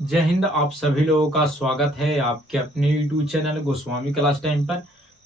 जय हिंद। आप सभी लोगों का स्वागत है आपके अपने YouTube channel Goswami class time पर।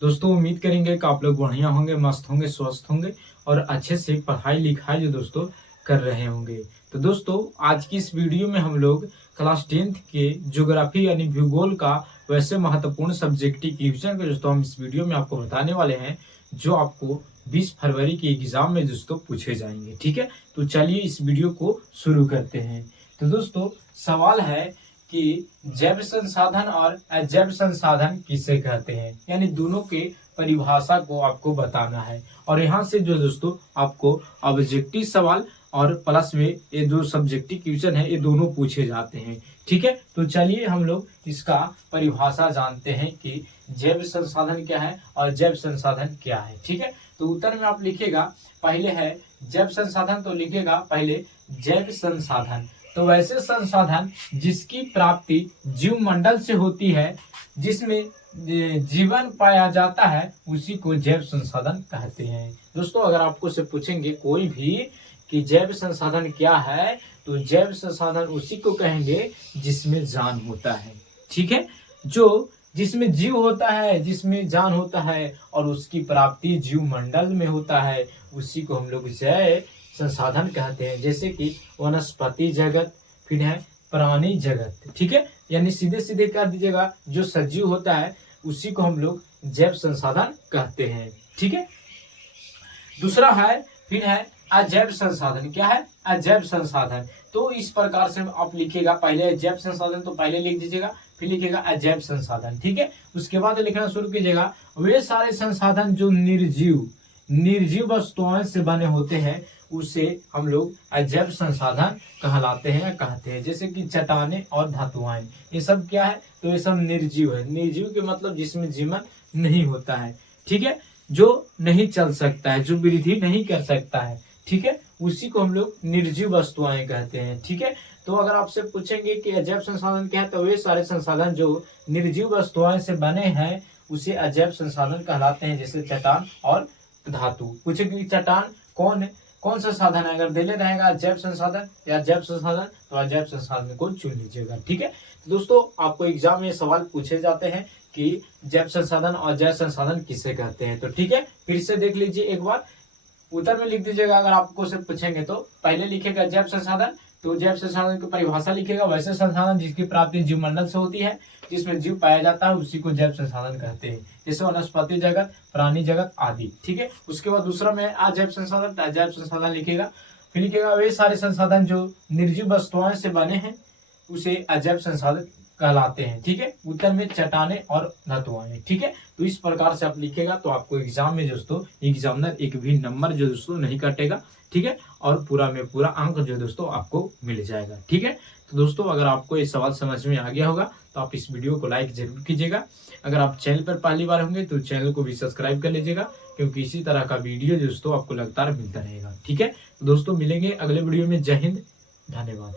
दोस्तों उम्मीद करेंगे कि आप लोग बढ़िया होंगे, मस्त होंगे, स्वस्थ होंगे और अच्छे से पढ़ाई लिखाई जो दोस्तों कर रहे होंगे। तो दोस्तों आज की इस वीडियो में हम लोग क्लास 10th के ज्योग्राफी यानी भूगोल का वैसे महत्वपूर्ण सब्जेक्टिव क्वेश्चन को दोस्तों हम इस वीडियो में आपको बताने वाले हैं जो आपको 20 फरवरी के एग्जाम में दोस्तों पूछे जाएंगे। ठीक है, तो चलिए इस वीडियो को शुरू करते हैं। तो दोस्तों सवाल है कि जैव संसाधन और अजैव संसाधन किसे कहते हैं, यानी दोनों के परिभाषा को आपको बताना है। और यहाँ से जो दोस्तों आपको ऑब्जेक्टिव सवाल और प्लस में ये जो सब्जेक्टिव क्वेश्चन है ये दोनों पूछे जाते हैं। ठीक है, तो चलिए हम लोग इसका परिभाषा जानते हैं कि जैव संसाधन क्या है और जैव संसाधन क्या है। ठीक है, तो उत्तर में आप लिखिएगा पहले है जैव संसाधन, तो लिखिएगा पहले जैव संसाधन। तो वैसे संसाधन जिसकी प्राप्ति जीव मंडल से होती है, जिसमें जीवन पाया जाता है, उसी को जैव संसाधन कहते हैं। दोस्तों अगर आपको से पूछेंगे कोई भी कि जैव संसाधन क्या है, तो जैव संसाधन उसी को कहेंगे जिसमें जान होता है। ठीक है, जो जिसमें जीव होता है, जिसमें जान होता है और उसकी प्राप्ति जीव मंडल में होता है, उसी को हम लोग जैव संसाधन कहते हैं। जैसे कि वनस्पति जगत, फिर है प्राणी जगत। ठीक है, यानी सीधे सीधे कह दीजिएगा जो सजीव होता है उसी को हम लोग जैव संसाधन कहते हैं। ठीक है, दूसरा है फिर है अजैव संसाधन। क्या है? अजैव संसाधन। तो इस प्रकार से आप लिखिएगा पहले जैव संसाधन तो पहले लिख दीजिएगा, फिर लिखिएगा अजैव संसाधन। ठीक है, उसके बाद लिखना शुरू कीजिएगा वे सारे संसाधन जो निर्जीव वस्तुओं से बने होते हैं उसे हम लोग अजैव संसाधन कहलाते हैं या कहते हैं। जैसे कि चट्टानें और धातुएं, ये सब क्या है? तो ये सब निर्जीव है। निर्जीव के मतलब जिसमें जीवन नहीं होता है। ठीक है, जो नहीं चल सकता है, जो वृद्धि नहीं कर सकता है। ठीक है, उसी को हम लोग निर्जीव वस्तुएं कहते हैं। ठीक है, तो अगर आपसे पूछेंगे कि अजैव संसाधन क्या है, तो वे सारे संसाधन जो निर्जीव वस्तुओं से बने हैं उसे अजैव संसाधन कहलाते हैं। जैसे चट्टान और धातु। पूछेंगे चट्टान कौन सा साधन है, अगर दिले रहेगा जैव संसाधन या जैव संसाधन तो अजैव संसाधन को चुन लीजिएगा। ठीक है, तो दोस्तों आपको एग्जाम में सवाल पूछे जाते हैं कि जैव संसाधन और जैव संसाधन किसे कहते हैं। तो ठीक है, फिर से देख लीजिए एक बार, उत्तर में लिख दीजिएगा। अगर आपको से पूछेंगे तो पहले लिखेगा जैव संसाधन, तो जैव संसाधन की परिभाषा लिखेगा वैसे संसाधन जिसकी प्राप्ति जीव मंडल से होती है, जिसमें जीव पाया जाता है, उसी को जैव संसाधन कहते हैं। जैसे वनस्पति जगत, प्राणी जगत आदि। ठीक है, उसके बाद दूसरा में अजैव संसाधन, अजैव संसाधन लिखेगा, फिर लिखेगा वे सारे संसाधन जो निर्जीव वस्तुओं से बने हैं उसे अजैव संसाधन कहलाते हैं। ठीक है, उत्तर में चट्टानें और धातुएं। ठीक है, तो इस प्रकार से आप लिखेगा तो आपको एग्जाम में दोस्तों एग्जामिनर एक भी नंबर जो दोस्तों नहीं काटेगा। ठीक है, और पूरा में पूरा अंक जो दोस्तों आपको मिल जाएगा। ठीक है, तो दोस्तों अगर आपको ये सवाल समझ में आ गया होगा तो आप इस वीडियो को लाइक जरूर कीजिएगा। अगर आप चैनल पर पहली बार होंगे तो चैनल को भी सब्सक्राइब कर लीजिएगा, क्योंकि इसी तरह का वीडियो दोस्तों आपको लगातार मिलता रहेगा। ठीक है, तो दोस्तों मिलेंगे अगले वीडियो में। जय हिंद, धन्यवाद।